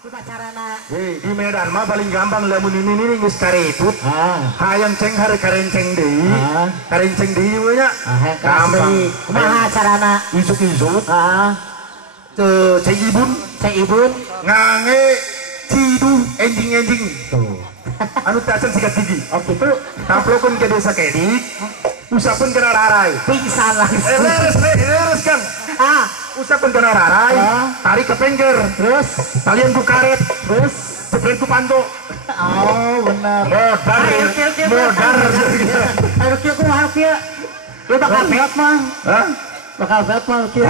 Di Medan mah paling gampang lamun ini geus kareput. Hayang cenghar karenceng deui. Karenceng deui we nya. Gampang. Kumaha carana? Isuk-isuk. Cek ibun ngange cidu enjing-enjing tuh. Anu tacan sikat gigi. Oh gitu. Taplokun ke desa kedik. Usapun kena rarai. Pingsan langsung. Leres Kang. Usapun kena rarai. Tarik ke pengger. Terus talian ku karet. Terus cepet ku panto. Oh benar. Modar. Ayo kieu kumaha kieu? Lu bakal beot mah. Hah? Bakal beot mah kieu.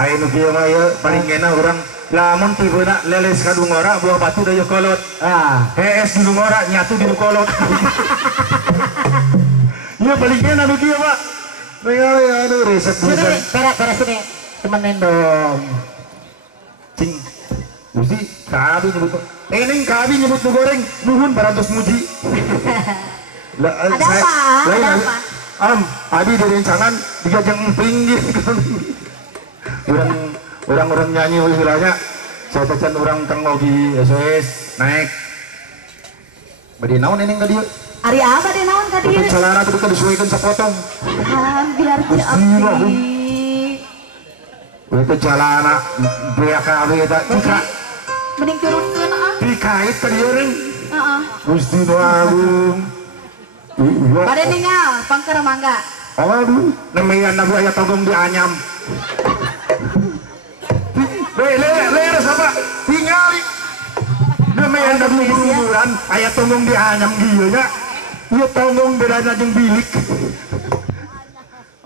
Aya nu kieu mah ieu paling ngena urang lamun tibeuna leles ka dungora buah batu daya kolot. Hees di dungora nyatu di kolot. Iya paling ngena nu kieu Pak. Ningali aduh riset pisan. Beres sini. Temenin dong. Cing. Gusti kabi nyebut. Ening kabi nyebut nu goreng nuhun parantos muji. Ada apa? Abi direncangan digajeng emping gitu. Orang nyanyi wilayahnya saya pecan orang Kang Logi SOS naik bade naon eneng ka dieu Ari apa deh naon ka dieu celana teh disuekeun sapotong biar teu abdi we teh celana beak ka abdi eta tika mending turunkeun dikait ka dieu ring Gusti Nu Agung bade ningal pangkeur mangga aduh nemean nabi aya togong dianyam leres apa tingali nemean nabi bururan aya togong dianyam dieu nya ieu togong bedana jeung bilik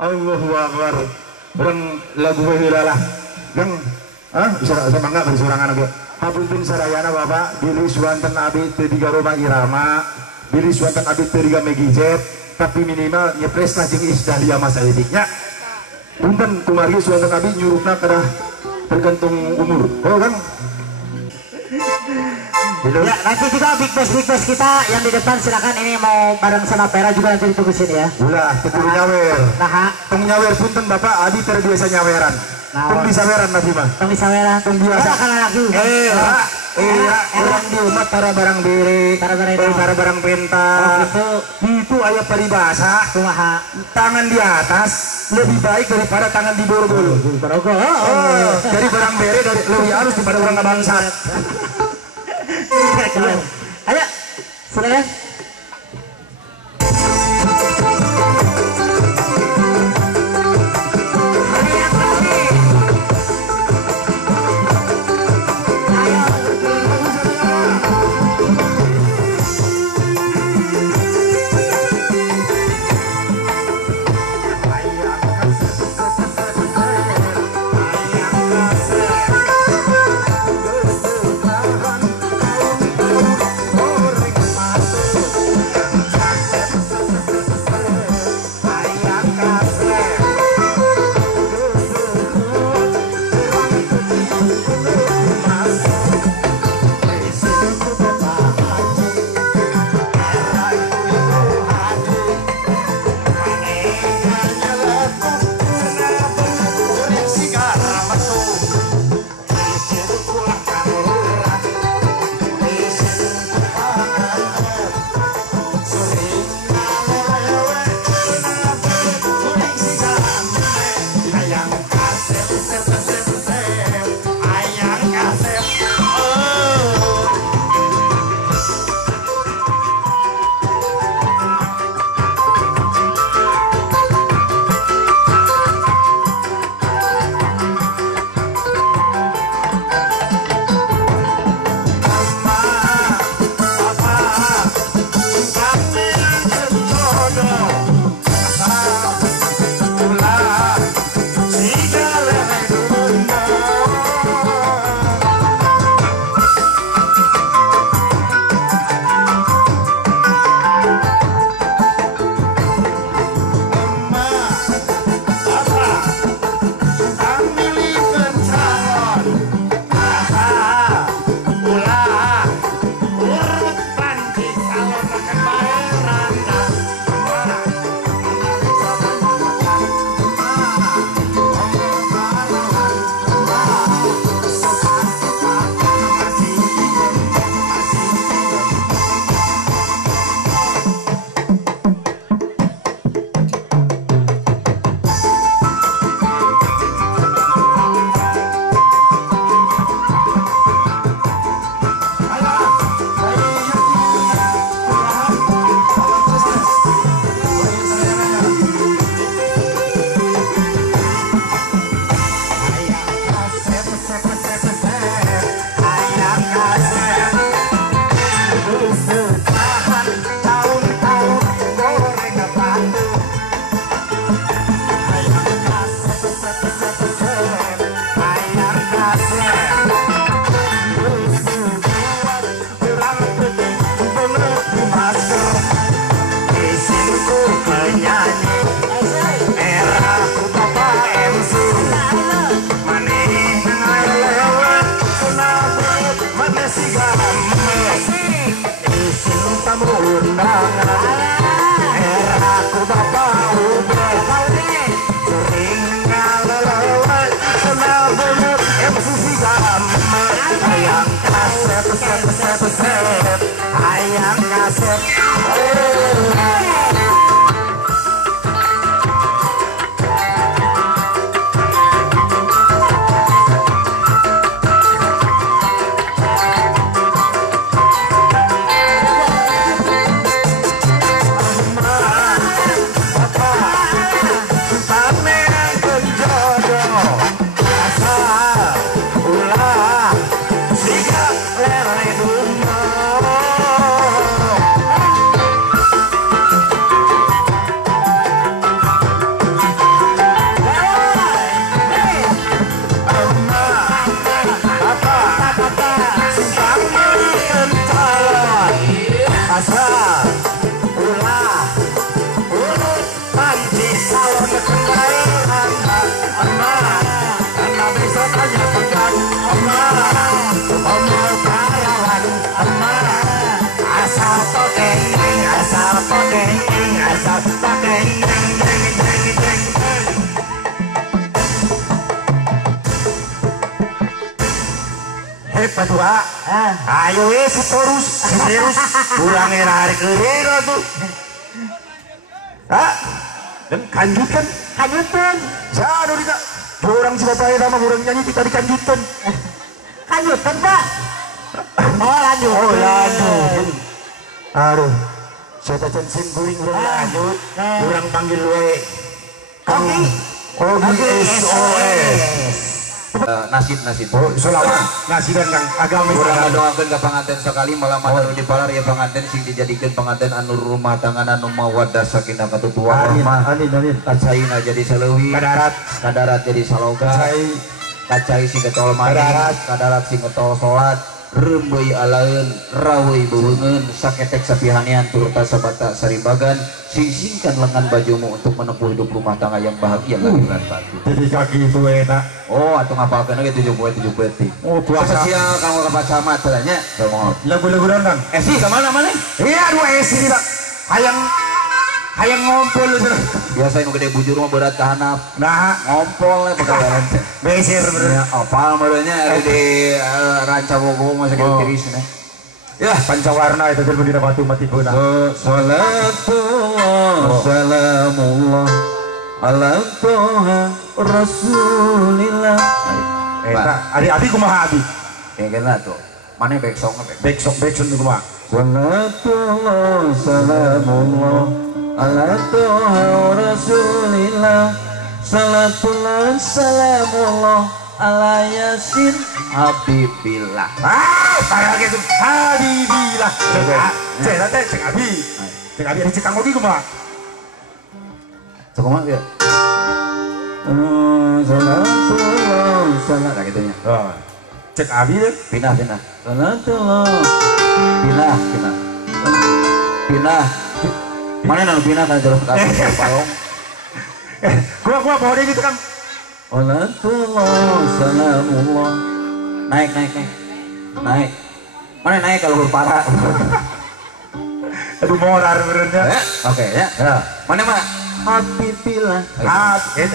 Allahu Akbar urang lagu heula lah gang bisa mangga bersorangan ge hapunten sadayana Bapak bilih suanten abi teu digaroma irama bilih suanten abi teu diga megijep tapi minimal nyepres lah jeung isdahlia masa ediknya punten kumari suanten abi nyurupna kedah tergantung umur kan ya nanti juga big boss kita yang di depan silakan ini mau bareng sama Pera juga nanti ditugasin ya ulah tetur nyawer tong nyawer punten Bapak abi terbiasa nyaweran tong disaweran nabi mah tong disaweran tong biasa kalau lagi orang di umat tara barang bere tara barang penta itu aya paribasa kumaha tangan di atas lebih baik daripada tangan di borgol dari barang bere dari lebih halus daripada orang bangsat ayo silakan isin tamu undangan aku bapak udah sering ngalelewat kenal bener MC Sigama ayang kaset ayang kaset Padua, ayo terus, kurang enak kerja tuh. Dan kanjutkan. Jangan kita, orang siapa yang nama orang nyanyi kita dikanjutkan. Kanjutkan Pak. Oh lanjut. Aduh, saya tacan sim guring orang lanjut, orang panggil we. Ogi SOS. Nasib oh selama nasiban kang agama urang doakeun ka panganten sakali malam anu dipalar ya panganten sing dijadikeun panganten anu rumah tangga anu mawaddah sakinah katutuan rahmah amin kacaina jadi saleuwi kadarat jadi saloga kacai sing getol mandi kadarat sing getol salat rembeuy alaeun raweuy bebeungeun saketek sapihanian turta sabata saribagan singkan lengan bajumu untuk menempuh hidup rumah tangga yang bahagia lahir dan batin. Jadi kaki itu enak. Oh, atau ngapalkeun ge 7 beti. Oh, puasa. Spesial kamu ka camat teh nya. Lagu-lagu rendang. Esi ka mana? Iya, dua esi kita. Hayang ngompol lu cenah. Biasa nu gede bujur mah berat ka hanap. Nah, ngompol we pegawaian teh. beser bener. Apal merenya di ranca bogo mah sakit tiris nih. Ya, pancawarna itu jadi dina batu mati puna. Salatullah salamullah ala toha rasulillah. Eta, adi kumaha abi? Ya kena tuh. Mana back song kumaha? Salatullah salamullah ala toha rasulillah. Salatullah salamullah ala yasin habibillah. Parah gitu. Habibillah. Cek abi. Cek abi ada cekang lagi kumaha? Kumaha ya? Salatullah salat gitu nya. Oh. Cek abi deh. Pindah. Salatullah. Pindah. Mana nang pindah kan terus ka palong. Gua bawa dia gitu kan. Salatullah salamullah. Naik. Mana naik kalau berparah. Aduh morar benernya. Oke ya. Mana mah? Habibillah.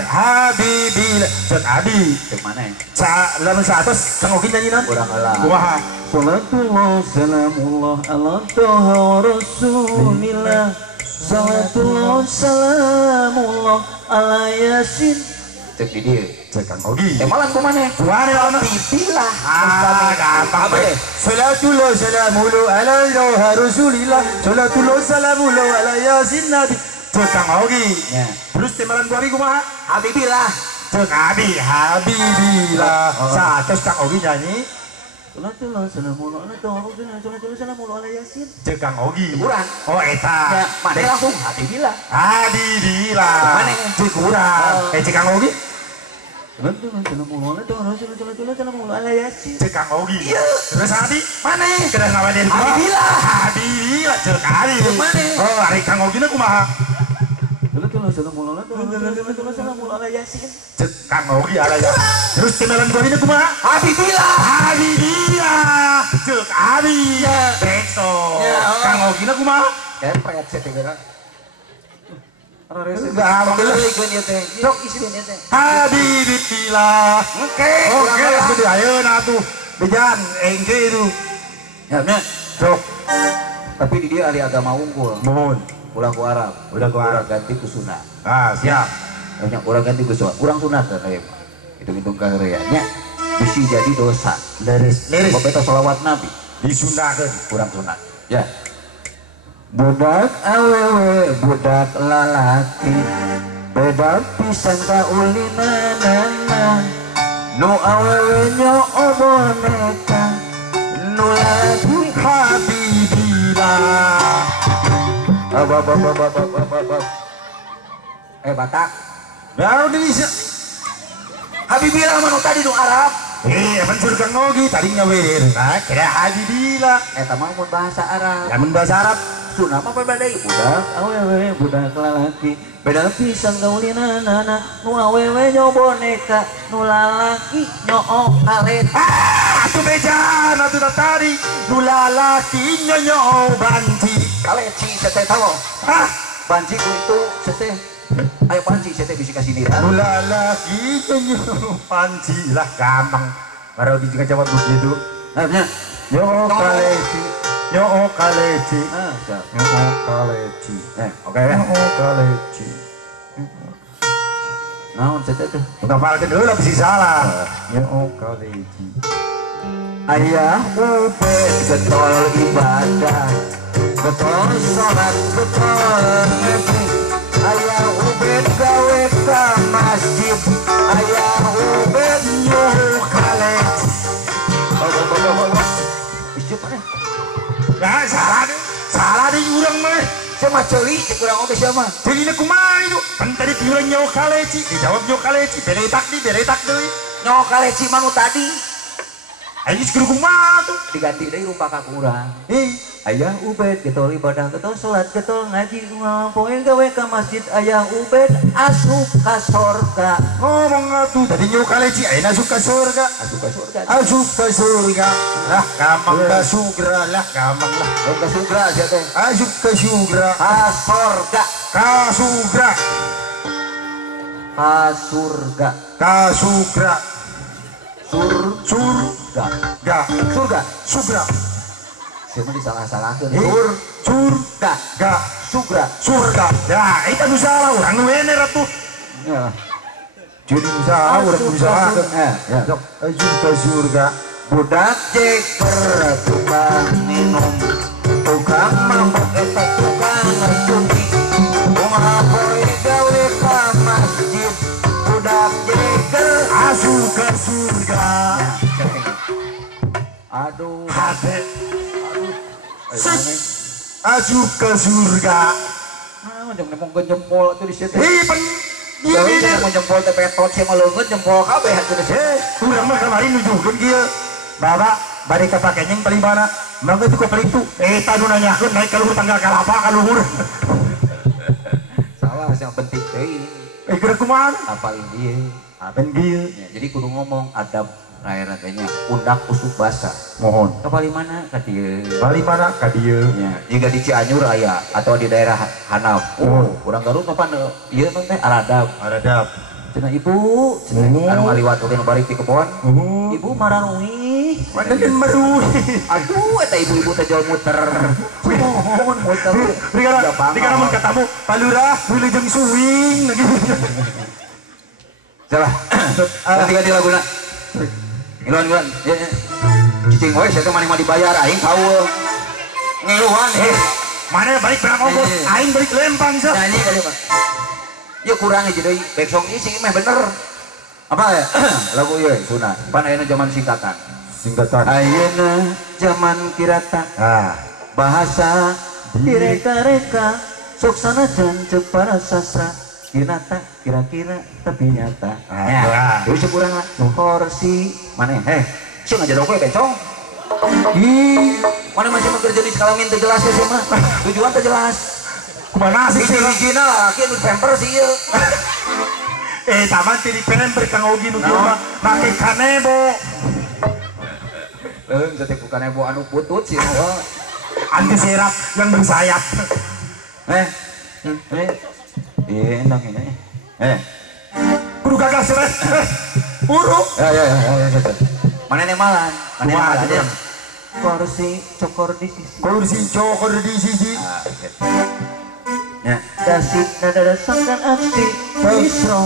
Habibillah. Cek abi. Cek mana ya? Lamun 100 sangokin nyanyinan. Urang heula. Kumaha? Salatullah salamullah ala toha rasulillah. Salatullah salamullah ala yasin. Cek di dia. Cek Kang Ogi. Malan kumane? Kumaha lawan? Habibillah. Gampang be. Salatullah salamullah ala rasulillah. Salatullah salamullah ala yasin nabi. Cek Kang Ogi. Ya. Terus temalan gua abi kumaha? Habibillah. Cek abi habibillah. 100 Kang Ogi nyanyi. Salatullah salamullah ala toha rasulillah. Salamullah ala yasin. Cek Kang Ogi. Kurang. Oh eta. Ya, mana langsung habibillah. Habibillah. Mana? Cek kurang. Cek Kang Ogi. Salatullah salamullah ala toha rasulillah. Salamullah ala yasin. Cek Kang Ogi. Terus abi mana? Kena nama dia. Habibillah. Cek abi. Mana? Oh, hari Kang Ogi na kumaha? Salatullah Assalamualaikum. Assalamualaikum Yasin. Cek Kang Ogi araya. Terus kenalan gua ini kumaha? Habibila. Cek Abi. Beso. Kang Ogi na kumaha? Kepret saya tegera. Enggak Bener ikut ieu teh. Sok isi ieu teh. Habibillah. Oke. Oke, sudah ayeuna atuh. Bejan engke itu. Ya, nya. Sok. Tapi di dia ahli agama unggul. Mohon. Ulah ku Arab. Udah ku Arab. Ganti ku Sunda. Ah, siap. Banyak orang ganti ku Sunda. Urang sunat kan aya. Hitung-hitung kaheureuy nya. Bisi jadi dosa. Leres. Bapeta sholawat Nabi. Disundakeun. Urang sunat. Ya. Budak awewe, budak lalaki, beda pisan ka ulinanana. Nu awewe nyo boneka, nu lagi Habibillah. Batak. Baru bisa. Habibillah manu tadi nu Arab. Emang suruh Kang Ogi tadinya wer. Nah, kira Habibillah. Eta mah mun bahasa Arab. Lamun bahasa Arab. Sunda mah badai budak awewe, budak lalaki, beda pisan kaulinanana. Nu awewe nyo boneka, nu lalaki nyo kalet. Atuh bejan, atuh tadi. Nu lalaki nyonyo banci. Kaleci seteh tahu. Banci ku itu seteh. Ayo panci seteh bisa kasih diri. Nu lalaki nyonyo banci lah gampang. Baru juga jawab begitu. Nya. Yo kaleci. Yo kaleci. Siap. Yo kaleci. Oke. Yo kaleci. Naon seteh teh? Ngapalkeun heula bisi salah. Yo kaleci. Ayah ubed getol ibadah, getol sholat, getol ngaji. Ayah ubed gawe ka masjid, ayah ubed nyuh kalej. Ijut mana? Ya salah deh urang mah. Saya mah ceuli cek urang oge sia mah. Jadi ini kumaha itu? Kan tadi urang nyawa kaleci, dijawab nyawa kaleci, beretak deui. Nyuh kaleci manu tadi. Ayo seger kumaha tuh? Diganti deui rupa ka urang. Ayah ubed getol ibadah, getol salat, getol ngaji, poe gawe ka masjid. Ayah ubed asup ka sorga. Ngomong atuh tadi nyawa kaleci, ayeuna asup ka surga. Asup ka sorga. Asup ka surga. Lah gampang ka sugra lah, gampang lah. Asup ka surga sia teh. Asup ka surga. Ka sorga. Ka surga. Ka surga. Ka surga. Surga. Surga. Surga. Siapa disalah-salahkeun? Surga. Surga. Ya, itu nu salah urang nu wener atuh. Ya. Jadi usaha urang nu salah. Ya. Sok asup ka surga. Budak jeker tukang minum, tukang mabuk eta tukang judi. Kumaha poe gawe ka masjid. Budak jeker Asup ka surga. Aduh. Hate. Asup ka surga. Nah, jempol jempol tuh di situ. Pen Dia mau jempol teh petot sih maleungeun jempol kabeh atuh di situ. Urang mah kamari nujukeun kieu. Bapak bari kapake nyeng paling mana? Mangga tuh ka itu. Eta nu nanyakeun naik ka luhur tangga kalapa ka luhur. Salah yang penting teuing. Geura kumaha? Apalin dieu. Apen kieu. Ya, jadi kudu ngomong adab rakyat tanya undak usuk basa. Mohon. Ke bali mana ka dieu? Bali mana ka dieu? Ya, jika di Cianjur aya atau di daerah Hanap. Urang Garut mah pan ieu teh aradab. Aradab. Cenah ibu, cenah anu ngaliwat oge nu bari ti kebon. Ibu maranui. Padeun meruh. Aduh eta ibu-ibu teh jual muter. Mohon muter. Dikana mun katamu palurah wilujeng suwing lagi. Salah. Ganti laguna. Ngiluan. Ya. Cicing we saya teh mani mah dibayar aing tahu. Ngiluan. Mana balik berang ongkos? Aing balik lempang sah. Nyanyi kali Pak. Ya kurang aja deui. Back song ieu sing mah bener. Apa ya? Lagu ieu sunat. Pan ayeuna zaman singkatan. Ayeuna zaman kirata. Bahasa direka-reka sok sanajan ceuk para sastra. Kira-kira tapi nyata. Ya, terus kurang lah. Korsi mana? Sih ngajak dong gue bencong. Mana masih mau kerja di skala min terjelas ya sih mah. Tujuan terjelas. Kumana sih sih? Cina laki nu pamper sih ya. Taman tiri pemper kang ogi nu mah make kanebo. Jadi bukan ibu anu putut sih. Anti serap yang bersayap. Enak ini. Kudu gagal seret. Buruk. Ya. Mana nih malan? Mana nih malan ya? Kursi cokor di sisi. Ya. Dasik nada sangkan aksi. Isro.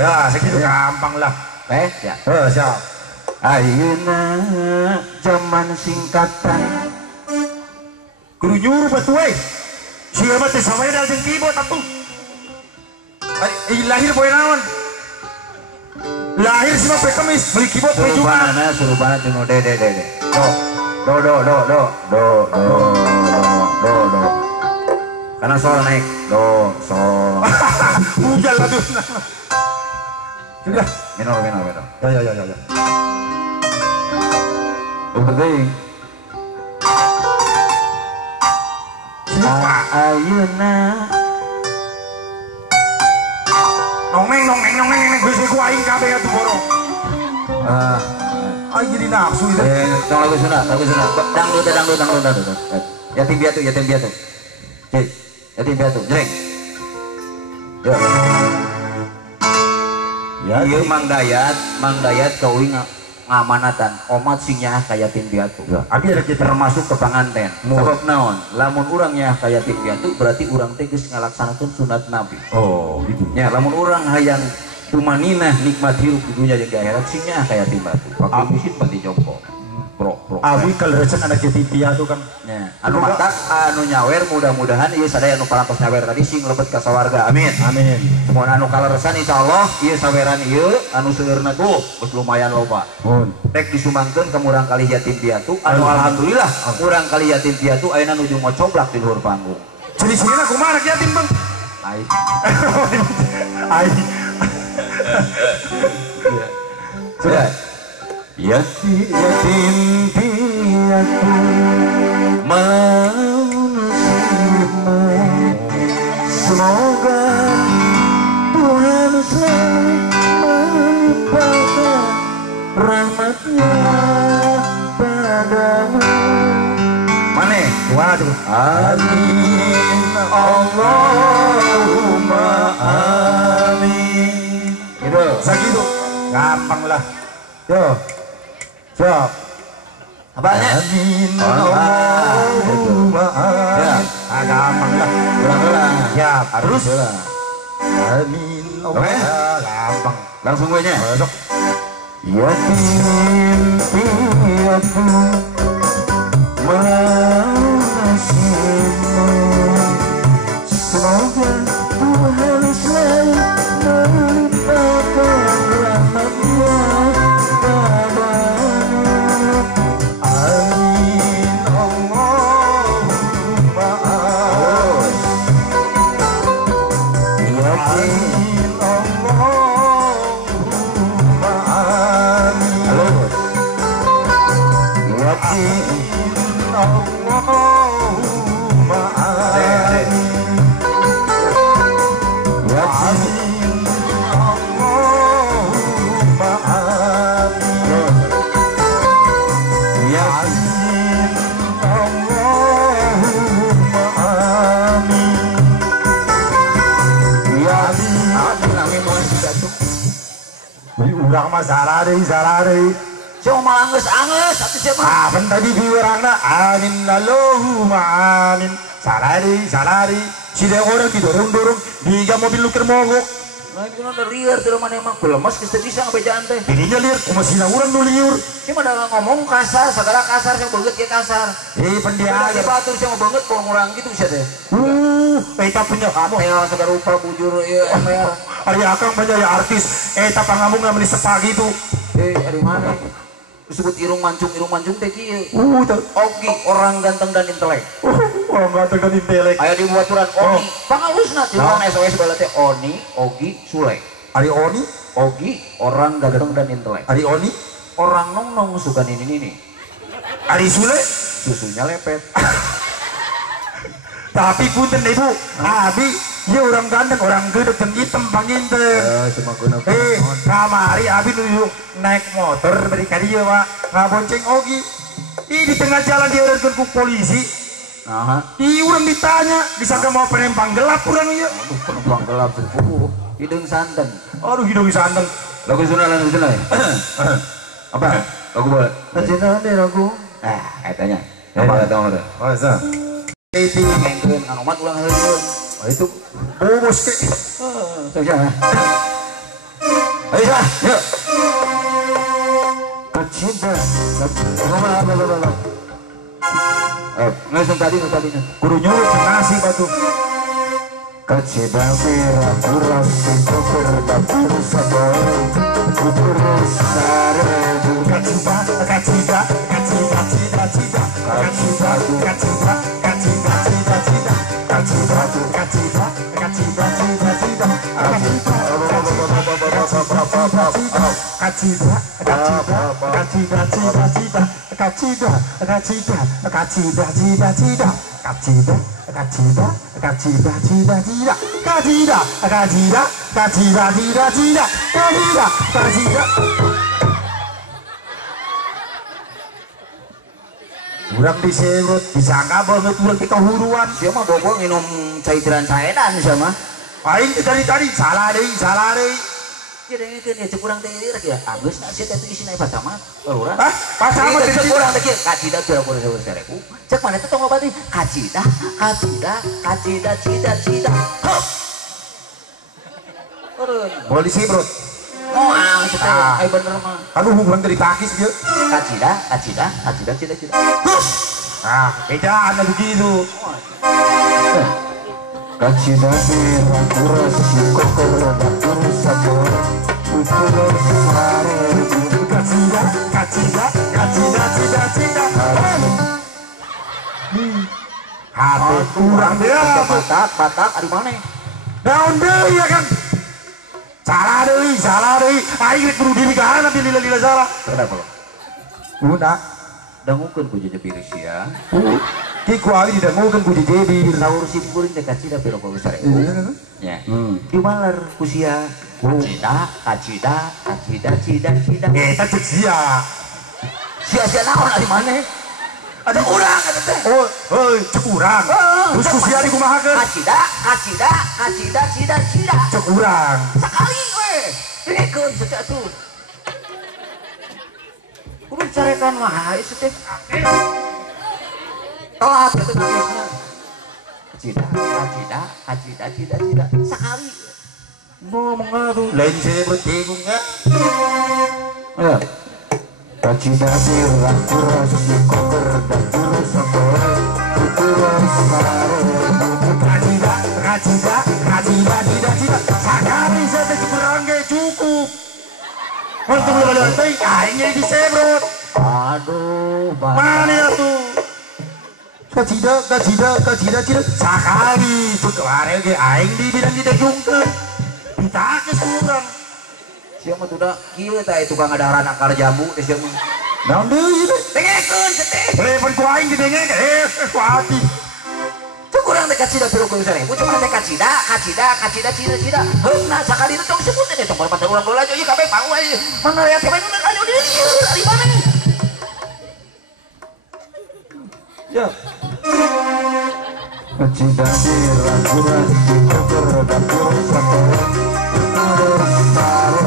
Ya, segitu gampang lah. Ya. Siap. Ayeuna zaman singkatan. Kudu nyuruh batu we. Siapa mah teh saweda jeung keyboard atuh. Lahir poe naon? Lahir sih mah poe Kamis, beli keyboard poe Jumat. Surubana jeung de. Do. Karena sol naik. Do, sol. Hujan lah tuh. Sudah. Minor. Ya. Penting. Ayeuna nongeng geus ku aing kabeh atuh borong. Jadi nafsu itu. Lagu Sunda. Dangdut. Yatim piatu. Cik, yatim piatu. Jelek. Ya. Ieu Mang Dayat kauing ngamanatan omat singnya ka yatim piatu. Abi ada kita termasuk ke panganten. Sebab naon? Lamun urang nya ka yatim piatu berarti urang teh geus ngalaksanakeun sunat Nabi. Oh, gitu. Ya, lamun urang hayang tumaninah nikmat hirup di dunia jeung di akhirat singnya ka yatim piatu. Pakai bisit pati jongkok. Bro. Abi kalau recen anak yatim piatu kan. Ya, anu matak anu nyawer mudah-mudahan ieu sadaya anu parantos nyawer tadi sing lebet ka sawarga. Amin. Mun anu kaleresan insyaallah ieu saweran ieu anu seueurna tuh geus lumayan loba. Rek disumbangkeun ka murang kali yatim piatu anu alhamdulillah murang kali yatim piatu ayeuna nuju ngocoblak di luhur panggung. Ciri-cirina kumaha anak yatim, Bang? Ai. Sudah. Yatim piatu manusia, semoga Tuhan selalu melimpahkan rahmatnya padamu. Mana? Kumaha tuh? Amin Allahumma amin. Gitu. Sakitu. Gampang lah. Yo. Siap. Apanya? Amin Allahumma amin. Gampang lah. Ulang. Siap. Terus. Amin Allahumma gampang. Langsung gue nya. Masuk. Yatim piatu menasimu, semoga Tuhan selalu melimpahkan rahmatnya padamu. Amin Allahumma amin. Amin Allahumma amin. Yatim Allahumma amin. Amin Allahumma amin. Amin Allahumma amin. Urang mah salah deui. Siapa malah anges atau siapa? Amin tadi biurangna amin Allahumma amin. Salari. Si dia orang didorong diga mobil lukir mogok. Nah itu kan liar di rumah emang belemes kita bisa ngabejaan teh. Dirinya liar, kumasina urang nu liur. Cuma udah ngomong kasar, segala kasar yang banget kayak kasar. Pendiaga. Di batur yang banget orang gitu bisa teh. Eta punya kamu. Kayak segala rupa bujur ya ember. Ari akang banyak ya artis. Eta pangamu nggak meni sepagi itu. Dari mana? Disebut irung mancung teh kieu. Ogi orang ganteng dan intelek. Orang ganteng dan intelek. Aya di buaturan Oni. Pangalusna teh orang SOS bala teh Oni, Ogi, Sule. Ari Oni, Ogi orang ganteng dan intelek. Ari Oni, orang nong suka nini. Ari Sule, susunya lepet. Tapi punten ibu, abi, ya orang ganteng, orang gede, hitam panginten. Kamari abi nuju naik motor dari kadieu pak, nggak bonceng ogi. Di tengah jalan dia udah ke polisi. Orang ditanya, disangka mau penempang gelap kurang ya. Aduh, penempang gelap tuh. Hidung santen. Aduh, hidung santen. Lagu sunah Apa? Lagu boleh. lagu. Tanya. Apa kata orang? Oh, sa. Itu ngengkeun kan umat ulang heureuh. Oh, itu bobos ke. Saja. Ayo, yuk. Kacinta. Ngomong. Ngasih tadi. Kudu nyuruh nasi batu. Kacida pira kuras koper dapur sabore kukurus sare kacida kacida kacida cida cida kacida kacida kacida cida cida kacida kacida kacida cida cida kacida kacida kacida cida cida kacida kacida kacida cida cida kacida kacida kacida cida cida kacida kacida kacida cida cida kacida kacida. Urang disebut disangka banget urang kita huruan. Siapa bobo minum cairan caedan sama? Aing tadi salah deui. Jadi kan ya cek urang teh ya. Agus na sia teh isina pertama. Urang. Pas sama cek urang teh kacida pira pura sareku. Cek mana teh tong obati kacida cida. Hop. Polisi bro. Oh, teh bener mah. Aduh hubungan dari takis dia. Kacida cida. Bejaan begitu. Kacida pira kuras koper dapur sabore kukurus sare kacida cida cida. Hati kurang dia. Batak ari mana? Daun deui ya kan. Salah deui. Aing rek kudu diri kana tapi lila salah. Kenapa lo? Udah. Dangukeun ku jeje piris ya. Ki ku abi didangukeun ku jejebi. Saur simkuring teh kacida pira pura sareku. Ya. Di maler ku sia. Kacida cida. Eta cek sia. Sia naon ari mana? Ada urang eta teh. Oh, cek urang. Terus ku sia dikumahakeun. Kacida cida. Cek urang. Sekali we. Dengekeun ceuk atuh. Kudu carekan mah ieu teh. Telat eta tulisna. Kacida. Sekali. Ngomong atuh lain sebut bingung enggak? Ya. Kacida pira kuras koper dapur sabore kukurus sare Kacida cida. Sakali saya teh kurang ge cukup. Untuk lebaran teh aing jadi disebrot. Aduh, Mana atuh? Kacida. Sakali cuk kemarin ge aing di bidang didejungkeun. Ditakis kurang. sia mah tuh kieu teh tukang ngadaharan akar jambu teh sia mah. Naon deui teh? Dengekeun teh. Telepon ku aing didengek ku hati. Cuk urang teh kacida piro ku sarebu cuma teh kacida. Heuna sakali teh tong sebut teh tong patah urang bola ieu kabeh pau we. Mana ya teh nu anu di ari mana? Ya. Kacida pira kuras koper dapur sabore kukurus sare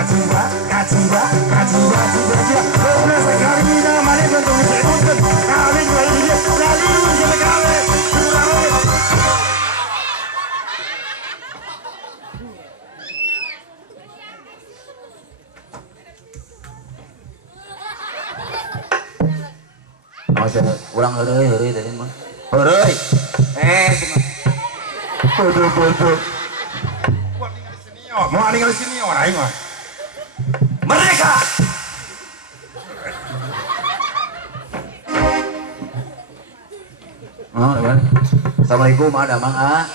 Kacida. Bener sekali kita mana bentuk disebutkan. Kali kali dia kali sekali. Masih urang heureuy tadi mah. Heureuy. Bodoh. Mau ningali senior aing mah. Mereka Assalamualaikum ada mang ah.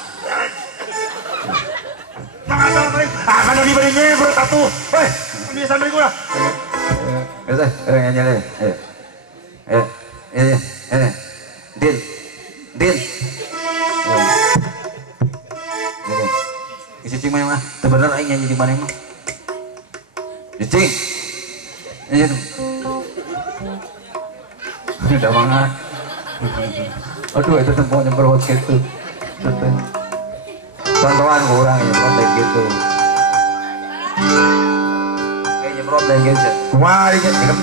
Kan di bari nyebrot atuh. Weh, bisa bari gua. Nyanyi deh. Din. semangat. Aduh itu tempo nyemprot gitu. Contohan kurang ya nyemprot gitu. Kayak nyemprot deh gitu. Wah, ini kan.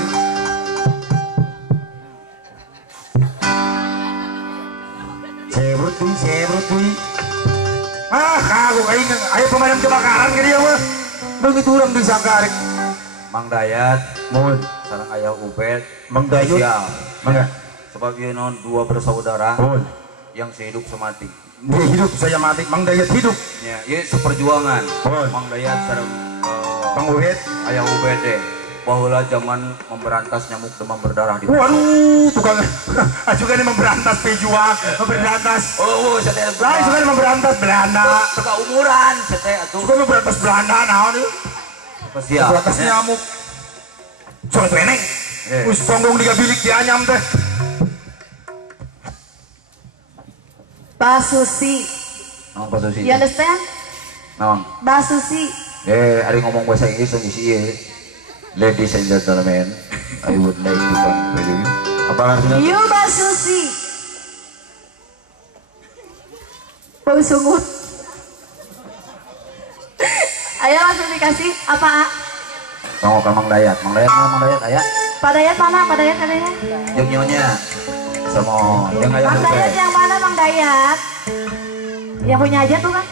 Sebrut tuh. Ah, kagok ayo pemadam kebakaran ke dia mah. Begitu orang disangka rek. Mang Dayat, Mohon. sareng ayah Ubed, Mang Dayut. sial. Mangga. Sebagai non dua bersaudara Mohon. yang sehidup semati. Dia hidup, saya mati. Mang Dayat hidup. Ya, ini seperjuangan. Mohon. Mang Dayat sareng Mang Uhid. ayah Ubed deh. Bahwa zaman memberantas nyamuk demam berdarah di Waduh, tukang ajukan ini memberantas pejuang, memberantas. saya Lah, ajukan memberantas Belanda. teka umuran saya atuh. Suka memberantas Belanda, naon nih? Spesial. Memberantas nyamuk. Soalnya tuh eneng. Eh. Us ponggung 3 bilik dianyam teh. Basusi. Naon posisi? You understand? Naon? Basusi. Ari ngomong bahasa Inggris dong isi ya. Ladies and gentlemen, I would like to thank you. Apa artinya? You basusi. Bau sungut. Ayo langsung dikasih apa? Mau ke Mang Dayat. Mang Dayat mana Mang Dayat ayah? Pak Dayat mana? Pak Dayat katanya. Yang nyonya. Sama yang ayah Mang Dayat yang mana Mang Dayat? Yang punya aja tuh kan?